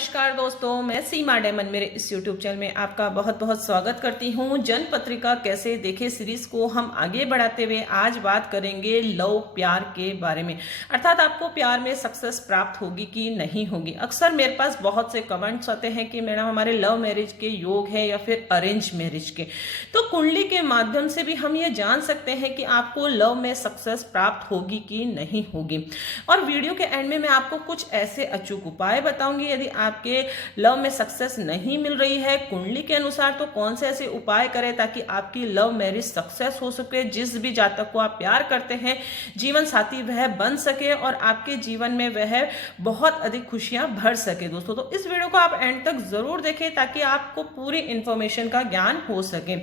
नमस्कार दोस्तों, मैं सीमा डेमन मेरे इस YouTube चैनल में आपका बहुत बहुत स्वागत करती हूँ। जन पत्रिका कैसे देखे सीरीज को हम आगे बढ़ाते हुए आज बात करेंगे लव प्यार के बारे में, अर्थात आपको प्यार में सक्सेस प्राप्त होगी कि नहीं होगी। अक्सर मेरे पास बहुत से कमेंट्स आते हैं कि मैडम हमारे लव मैरिज के योग है या फिर अरेंज मैरिज के। तो कुंडली के माध्यम से भी हम ये जान सकते हैं कि आपको लव में सक्सेस प्राप्त होगी कि नहीं होगी। और वीडियो के एंड में मैं आपको कुछ ऐसे अचूक उपाय बताऊंगी यदि आपके लव में सक्सेस नहीं मिल रही है कुंडली के अनुसार, तो कौन से ऐसे उपाय करें ताकि आपकी लव मैरिज सक्सेस हो सके। जिस भी जातक को आप प्यार करते हैं जीवन साथी वह बन सके और आपके जीवन में वह बहुत अधिक खुशियां भर सके। दोस्तों तो इस वीडियो को आप एंड तक जरूर देखें ताकि आपको पूरी इंफॉर्मेशन का ज्ञान हो सके।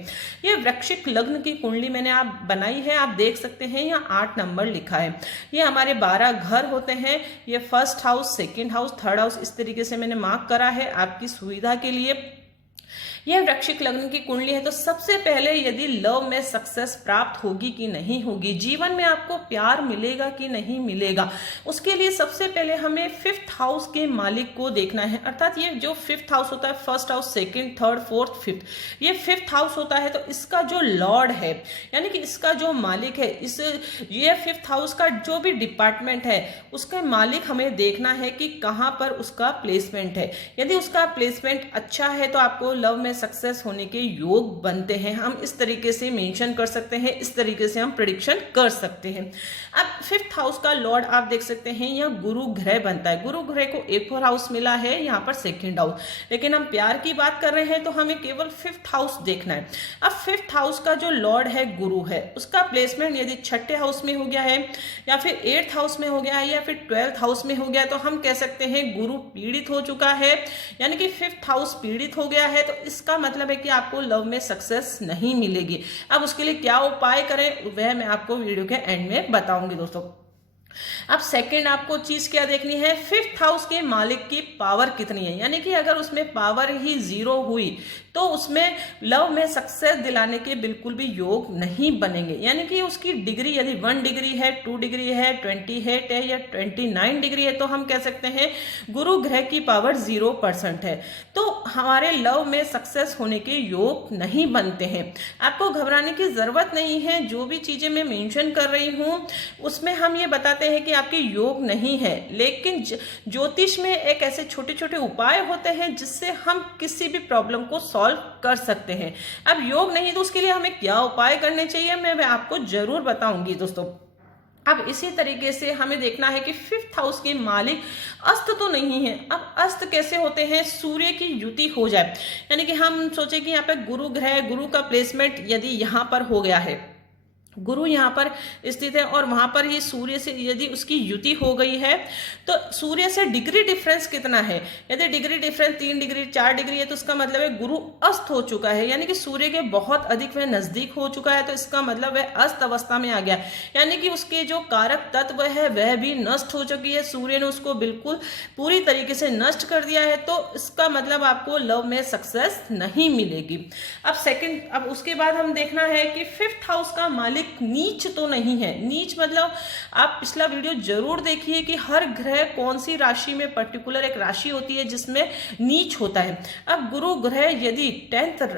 ये वृश्चिक लग्न की कुंडली मैंने आप बनाई है, आप देख सकते हैं यहाँ 8 नंबर लिखा है। ये हमारे 12 घर होते हैं, ये first house, second house, third house, इस तरीके से मैंने मार्क करा है आपकी सुविधा के लिए। यह वृश्चिक लग्न की कुंडली है। तो सबसे पहले यदि लव में सक्सेस प्राप्त होगी कि नहीं होगी, जीवन में आपको प्यार मिलेगा कि नहीं मिलेगा, उसके लिए सबसे पहले हमें 5th हाउस के मालिक को देखना है। अर्थात ये जो 5th हाउस होता है, first house, second, third, fourth, 5th, ये 5th हाउस होता है। तो इसका जो लॉर्ड है यानी कि इसका जो मालिक है, ये 5th हाउस का जो भी डिपार्टमेंट है उसका मालिक हमें देखना है कि कहाँ पर उसका प्लेसमेंट है। यदि उसका प्लेसमेंट अच्छा है तो आपको लव में सक्सेस होने के योग बनते हैं। हम इस तरीके से मेंशन कर सकते हैं, इस तरीके से हम प्रेडिक्शन कर सकते हैं। अब 5th हाउस का लॉर्ड आप देख सकते हैं यह गुरु ग्रह बनता है। गुरु ग्रह को A4 हाउस मिला है, यहाँ पर सेकंड हाउस, लेकिन हम प्यार की बात कर रहे हैं तो हमें केवल 5th हाउस देखना है। अब 5th हाउस का जो लॉर्ड है गुरु है, उसका प्लेसमेंट यदि 6ठे हाउस में हो गया है या फिर 8th हाउस में हो गया है या फिर 12th हाउस में हो गया है, तो हम कह सकते हैं गुरु पीड़ित हो चुका है, यानी कि 5th हाउस पीड़ित हो गया है। तो इसका मतलब है कि आपको लव में सक्सेस नहीं मिलेगी। अब उसके लिए क्या उपाय करें वह मैं आपको वीडियो के एंड में बताऊंगी दोस्तों। अब सेकंड आपको चीज क्या देखनी है, 5th हाउस के मालिक की पावर कितनी है, यानी कि अगर उसमें पावर ही 0 हुई तो उसमें लव में सक्सेस दिलाने के बिल्कुल भी योग नहीं बनेंगे। यानी कि उसकी डिग्री यदि 1 डिग्री है, 2 डिग्री है, 28 है या 29 डिग्री है, तो हम कह सकते हैं गुरु ग्रह की पावर 0% है, तो हमारे लव में सक्सेस होने के योग नहीं बनते हैं। आपको घबराने की जरूरत नहीं है, जो भी चीजें मैं मेंशन कर रही हूं उसमें हम ये बताते हैं कि आपके योग नहीं है, लेकिन ज्योतिष में एक ऐसे छोटे छोटे उपाय होते हैं जिससे हम किसी भी प्रॉब्लम को सॉल्व कर सकते हैं। अब योग नहीं तो उसके लिए हमें क्या उपाय करने चाहिए मैं आपको जरूर बताऊंगी दोस्तों। अब इसी तरीके से हमें देखना है कि 5th हाउस के मालिक अस्त तो नहीं है। अब अस्त कैसे होते हैं, सूर्य की युति हो जाए, यानी कि हम सोचे कि यहाँ पे गुरु ग्रह, गुरु का प्लेसमेंट यदि यहाँ पर हो गया है, गुरु यहाँ पर स्थित है और वहां पर ही सूर्य से यदि उसकी युति हो गई है, तो सूर्य से डिग्री डिफरेंस कितना है, यदि डिग्री डिफरेंस 3 डिग्री 4 डिग्री है तो इसका मतलब है गुरु अस्त हो चुका है, यानी कि सूर्य के बहुत अधिक वह नजदीक हो चुका है। तो इसका मतलब वह अस्त अवस्था में आ गया, यानी कि उसके जो कारक तत्व है वह भी नष्ट हो चुकी है, सूर्य ने उसको बिल्कुल पूरी तरीके से नष्ट कर दिया है। तो इसका मतलब आपको लव में सक्सेस नहीं मिलेगी। अब उसके बाद हम देखना है कि 5th हाउस का मालिक नीच तो नहीं है। नीच मतलब आप पिछला वीडियो जरूर देखिए कि हर ग्रह कौन सी राशि में, पर्टिकुलर एक राशि होती है जिसमें नीच होता है। अब गुरु ग्रह यदि 10th,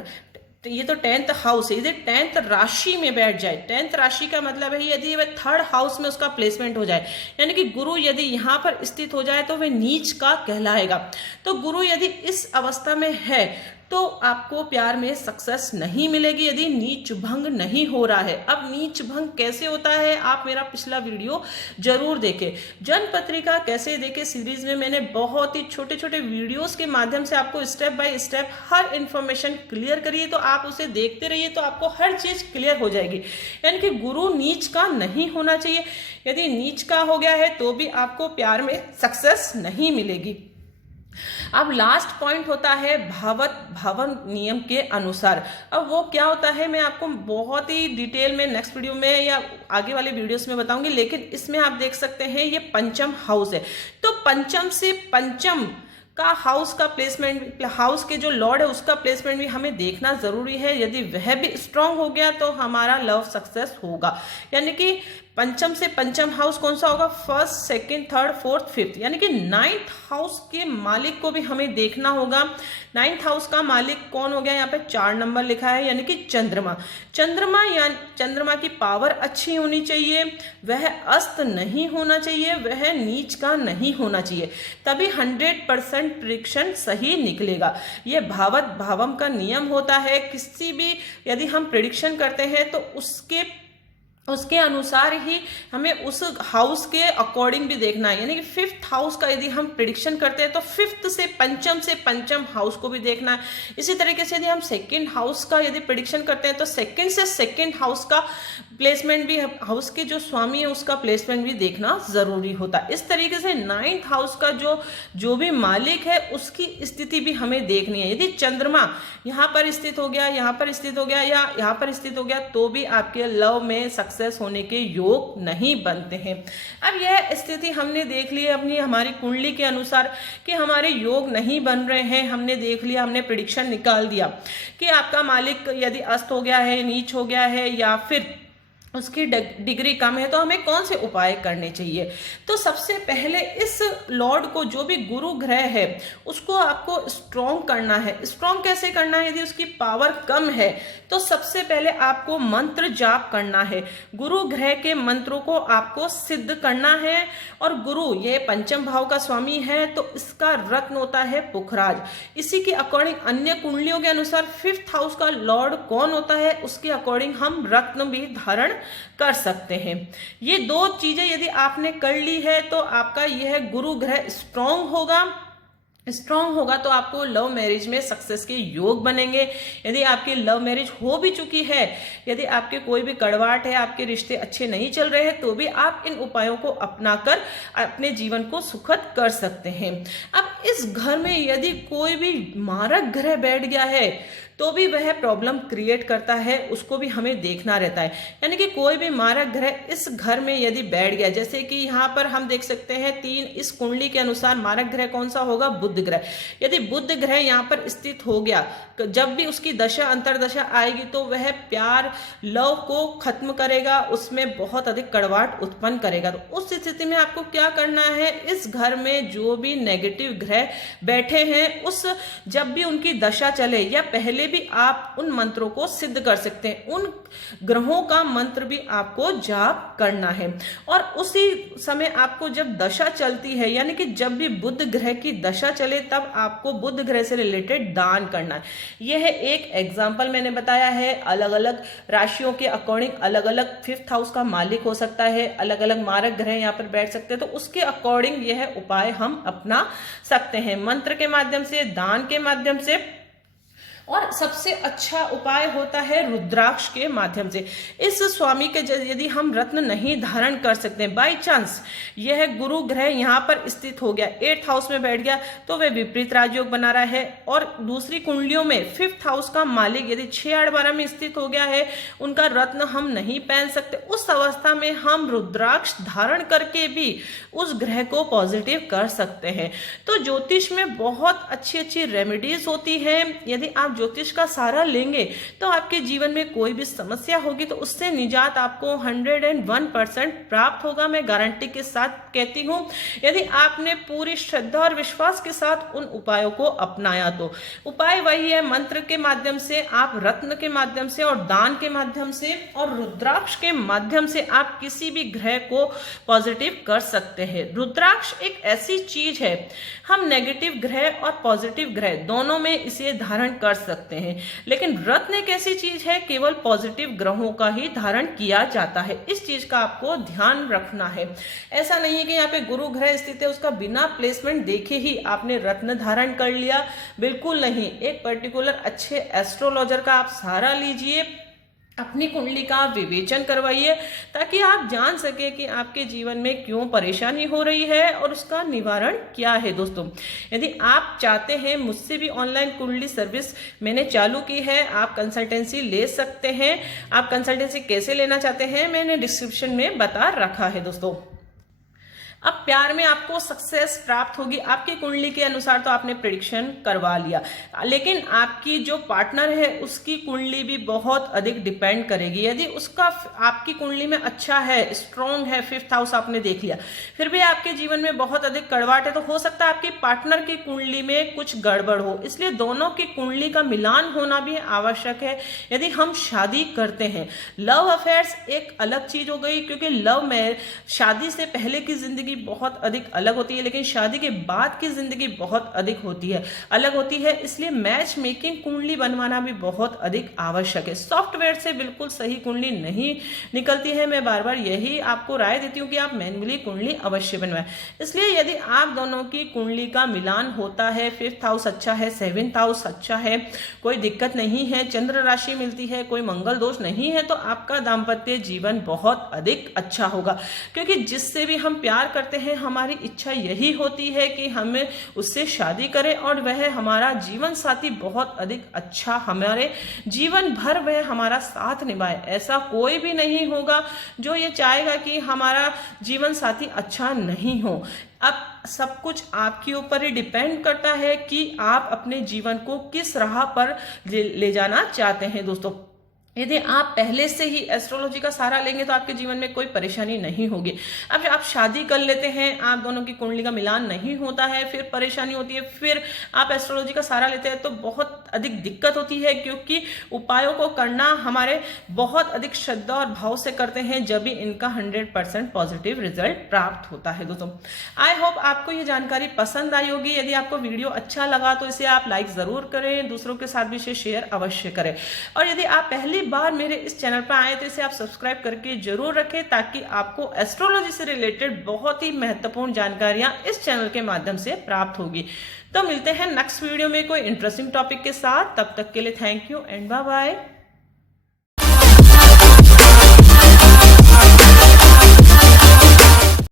ये तो 10th हाउस है, यदि 10th राशि में बैठ जाए, 10th राशि का मतलब है यदि वह 3rd हाउस में उसका प्लेसमेंट हो जाए, यानी कि गुरु यदि यहाँ पर स्थित हो जाए तो वह नीच का कहलाएगा। तो गुरु यदि इस अवस्था में है तो आपको प्यार में सक्सेस नहीं मिलेगी यदि नीच भंग नहीं हो रहा है। अब नीच भंग कैसे होता है, आप मेरा पिछला वीडियो जरूर देखें। जन पत्रिका कैसे देखें सीरीज में मैंने बहुत ही छोटे छोटे वीडियोस के माध्यम से आपको step by step her information clear करिए, तो आप उसे देखते रहिए तो आपको हर चीज क्लियर हो जाएगी। यानी कि गुरु नीच का नहीं होना चाहिए, यदि नीच का हो गया है तो भी आपको प्यार में सक्सेस नहीं मिलेगी। अब लास्ट पॉइंट होता है भावन नियम के अनुसार। अब वो क्या होता है मैं आपको बहुत ही डिटेल में नेक्स्ट वीडियो में या आगे वाले वीडियोस में बताऊंगी, लेकिन इसमें आप देख सकते हैं ये 5th हाउस है। तो पंचम से पंचम का हाउस का प्लेसमेंट, हाउस के जो लॉर्ड है उसका प्लेसमेंट भी हमें देखना जरूरी है। यदि वह भी स्ट्रांग हो गया तो हमारा लव सक्सेस होगा। यानी कि पंचम से पंचम हाउस कौन सा होगा? First, second, third, fourth, fifth, यानी कि 9th हाउस के मालिक को भी हमें देखना होगा। 9th हाउस का मालिक कौन हो गया? यहाँ पे 4 नंबर लिखा है, यानी कि चंद्रमा। चंद्रमा या चंद्रमा की पावर अच्छी होनी चाहिए, वह अस्त नहीं होना चाहिए, वह नीच का नहीं होना चाहिए, तभी 100% प्रेडिक्शन सही निकलेगा। यह भावत भावम का नियम होता है। किसी भी यदि हम प्रेडिक्शन करते हैं तो उसके अनुसार ही हमें उस हाउस के अकॉर्डिंग भी देखना है। यानी कि 5th हाउस का यदि हम प्रिडिक्शन करते हैं तो 5th से पंचम हाउस को भी देखना है। इसी तरीके से यदि हम 2nd हाउस का यदि प्रिडिक्शन करते हैं तो 2nd से 2nd हाउस का प्लेसमेंट भी, हाउस के जो स्वामी है उसका प्लेसमेंट भी देखना जरूरी होता है। इस तरीके से 9th हाउस का जो भी मालिक है उसकी स्थिति भी हमें देखनी है। यदि चंद्रमा यहाँ पर स्थित हो गया, यहाँ पर स्थित हो गया या यहाँ पर स्थित हो गया तो भी आपके लव में सक्सेस होने के योग नहीं बनते हैं। अब यह स्थिति हमने देख ली अपनी हमारी कुंडली के अनुसार कि हमारे योग नहीं बन रहे हैं। हमने देख लिया, हमने प्रेडिक्शन निकाल दिया कि आपका मालिक यदि अस्त हो गया है, नीच हो गया है या फिर उसकी डिग्री कम है, तो हमें कौन से उपाय करने चाहिए? तो सबसे पहले इस लॉर्ड को, जो भी गुरु ग्रह है, उसको आपको स्ट्रॉन्ग करना है। स्ट्रॉन्ग कैसे करना है? यदि उसकी पावर कम है तो सबसे पहले आपको मंत्र जाप करना है। गुरु ग्रह के मंत्रों को आपको सिद्ध करना है। और गुरु ये पंचम भाव का स्वामी है तो इसका रत्न होता है पुखराज। इसी के अकॉर्डिंग अन्य कुंडलियों के अनुसार 5th हाउस का लॉर्ड कौन होता है उसके अकॉर्डिंग हम रत्न भी धारण कर सकते हैं। ये 2 चीजें यदि आपने कर ली है तो आपका यह गुरु ग्रह स्ट्रॉन्ग होगा तो आपको लव मैरिज में सक्सेस के योग बनेंगे। यदि आपकी लव मैरिज हो भी चुकी है, यदि आपके कोई भी कड़वाहट है, आपके रिश्ते अच्छे नहीं चल रहे हैं, तो भी आप इन उपायों को अपनाकर अपने जीवन को सुखद कर सकते हैं। अब इस घर में यदि कोई भी मारक ग्रह बैठ गया है तो भी वह प्रॉब्लम क्रिएट करता है, उसको भी हमें देखना रहता है। यानी कि कोई भी मारक ग्रह इस घर में यदि बैठ गया, जैसे कि यहाँ पर हम देख सकते हैं 3, इस कुंडली के अनुसार मारक ग्रह कौन सा होगा? बुध ग्रह। यदि बुध ग्रह यहाँ पर स्थित हो गया, जब भी उसकी दशा अंतरदशा आएगी तो वह प्यार लव को खत्म करेगा, उसमें बहुत अधिक कड़वाहट उत्पन्न करेगा। तो उस स्थिति में आपको क्या करना है? इस घर में जो भी नेगेटिव ग्रह बैठे हैं, उस जब भी उनकी दशा चले या पहले भी आप उन मंत्रों को सिद्ध कर सकते हैं। उन ग्रहों का मंत्र भी आपको जाप करना है। और उसी समय आपको जब दशा चलती है, यानी कि जब भी बुध ग्रह की दशा चले, तब आपको बुध ग्रह से रिलेटेड दान करना है। यह एक एग्जाम्पल मैंने बताया है। अलग अलग राशियों के अकॉर्डिंग अलग अलग 5th हाउस का मालिक हो सकता है, अलग अलग मारक ग्रह यहाँ पर बैठ सकते हैं, तो उसके अकॉर्डिंग यह उपाय हम अपना सकते हैं, मंत्र के माध्यम से, दान के माध्यम से। और सबसे अच्छा उपाय होता है रुद्राक्ष के माध्यम से। इस स्वामी के यदि हम रत्न नहीं धारण कर सकते, बाय चांस यह गुरु ग्रह यहाँ पर स्थित हो गया, 8th हाउस में बैठ गया, तो वह विपरीत राजयोग बना रहा है। और दूसरी कुंडलियों में 5th हाउस का मालिक यदि 6, 8, 12 में स्थित हो गया है, उनका रत्न हम नहीं पहन सकते, उस अवस्था में हम रुद्राक्ष धारण करके भी उस ग्रह को पॉजिटिव कर सकते हैं। तो ज्योतिष में बहुत अच्छी अच्छी रेमेडीज होती हैं। यदि आप ज्योतिष का सहारा लेंगे तो आपके जीवन में कोई भी समस्या होगी तो उससे निजात आपको 101% प्राप्त होगा। मैं गारंटी के साथ कहती हूँ, यदि आपने पूरी श्रद्धा और विश्वास के साथ उन उपायों को अपनाया तो। उपाय वही है, मंत्र के माध्यम से, आप रत्न के माध्यम से और दान के माध्यम से और रुद्राक्ष के माध्यम से आप किसी भी ग्रह को पॉजिटिव कर सकते हैं। रुद्राक्ष एक ऐसी चीज है, हम नेगेटिव ग्रह और पॉजिटिव ग्रह दोनों में इसे धारण कर सकते हैं, लेकिन रत्न एक ऐसी चीज है केवल पॉजिटिव ग्रहों का ही धारण किया जाता है। इस चीज का आपको ध्यान रखना है। ऐसा नहीं है कि यहाँ पे गुरु ग्रह स्थित है, उसका बिना प्लेसमेंट देखे ही आपने रत्न धारण कर लिया, बिल्कुल नहीं। एक पर्टिकुलर अच्छे एस्ट्रोलॉजर का आप सहारा लीजिए, अपनी कुंडली का विवेचन करवाइए, ताकि आप जान सके कि आपके जीवन में क्यों परेशानी हो रही है और उसका निवारण क्या है। दोस्तों, यदि आप चाहते हैं, मुझसे भी ऑनलाइन कुंडली सर्विस मैंने चालू की है, आप कंसल्टेंसी ले सकते हैं। आप कंसल्टेंसी कैसे लेना चाहते हैं मैंने डिस्क्रिप्शन में बता रखा है। दोस्तों, अब प्यार में आपको सक्सेस प्राप्त होगी। आपकी कुंडली के अनुसार तो आपने प्रेडिक्शन करवा लिया, लेकिन आपकी जो पार्टनर है उसकी कुंडली भी बहुत अधिक डिपेंड करेगी। यदि उसका आपकी कुंडली में अच्छा है, स्ट्रॉन्ग है, 5th हाउस आपने देख लिया, फिर भी आपके जीवन में बहुत अधिक कड़वाहट है, तो हो सकता है आपकी पार्टनर की कुंडली में कुछ गड़बड़ हो। इसलिए दोनों की कुंडली का मिलान होना भी आवश्यक है यदि हम शादी करते हैं। लव अफेयर्स एक अलग चीज हो गई, क्योंकि लव में शादी से पहले की जिंदगी बहुत अधिक अलग होती है, लेकिन शादी के बाद की जिंदगी बहुत अधिक होती है, अलग होती है। इसलिए मैच मेकिंग कुंडली बनवाना भी बहुत अधिक आवश्यक है। सॉफ्टवेयर से बिल्कुल सही कुंडली नहीं निकलती है। मैं बार बार यही आपको राय देती हूँ कि आप मैनुअली कुंडली अवश्य बनवाएं। इसलिए यदि आप दोनों की कुंडली का मिलान होता है, 5th हाउस अच्छा है, 7th हाउस अच्छा है, कोई दिक्कत नहीं है, चंद्र राशि मिलती है, कोई मंगल दोष नहीं है, तो आपका दाम्पत्य जीवन बहुत अधिक अच्छा होगा। क्योंकि जिससे भी हम प्यार करते हैं, हमारी इच्छा यही होती है कि हमें उससे शादी करें और वह हमारा जीवन साथी बहुत अधिक अच्छा, हमारे जीवन भर वह हमारा साथ निभाए। ऐसा कोई भी नहीं होगा जो ये चाहेगा कि हमारा जीवन साथी अच्छा नहीं हो। अब सब कुछ आपके ऊपर ही डिपेंड करता है कि आप अपने जीवन को किस राह पर ले जाना चाहते हैं। दोस्तों, यदि आप पहले से ही एस्ट्रोलॉजी का सहारा लेंगे तो आपके जीवन में कोई परेशानी नहीं होगी। अब आप शादी कर लेते हैं, आप दोनों की कुंडली का मिलान नहीं होता है, फिर परेशानी होती है, फिर आप एस्ट्रोलॉजी का सहारा लेते हैं तो बहुत अधिक दिक्कत होती है, क्योंकि उपायों को करना हमारे बहुत अधिक श्रद्धा और भाव से करते हैं, जब भी इनका 100% पॉजिटिव रिजल्ट प्राप्त होता है। दोस्तों, आई होप आपको ये जानकारी पसंद आई होगी। यदि आपको वीडियो अच्छा लगा तो इसे आप लाइक जरूर करें, दूसरों के साथ भी इसे शेयर अवश्य करें। और यदि आप पहली बार मेरे इस चैनल पर आए तो इसे आप सब्सक्राइब करके जरूर रखें, ताकि आपको एस्ट्रोलॉजी से रिलेटेड बहुत ही महत्वपूर्ण जानकारियां इस चैनल के माध्यम से प्राप्त होगी। तो मिलते हैं नेक्स्ट वीडियो में कोई इंटरेस्टिंग टॉपिक के साथ। तब तक के लिए thank you and bye bye.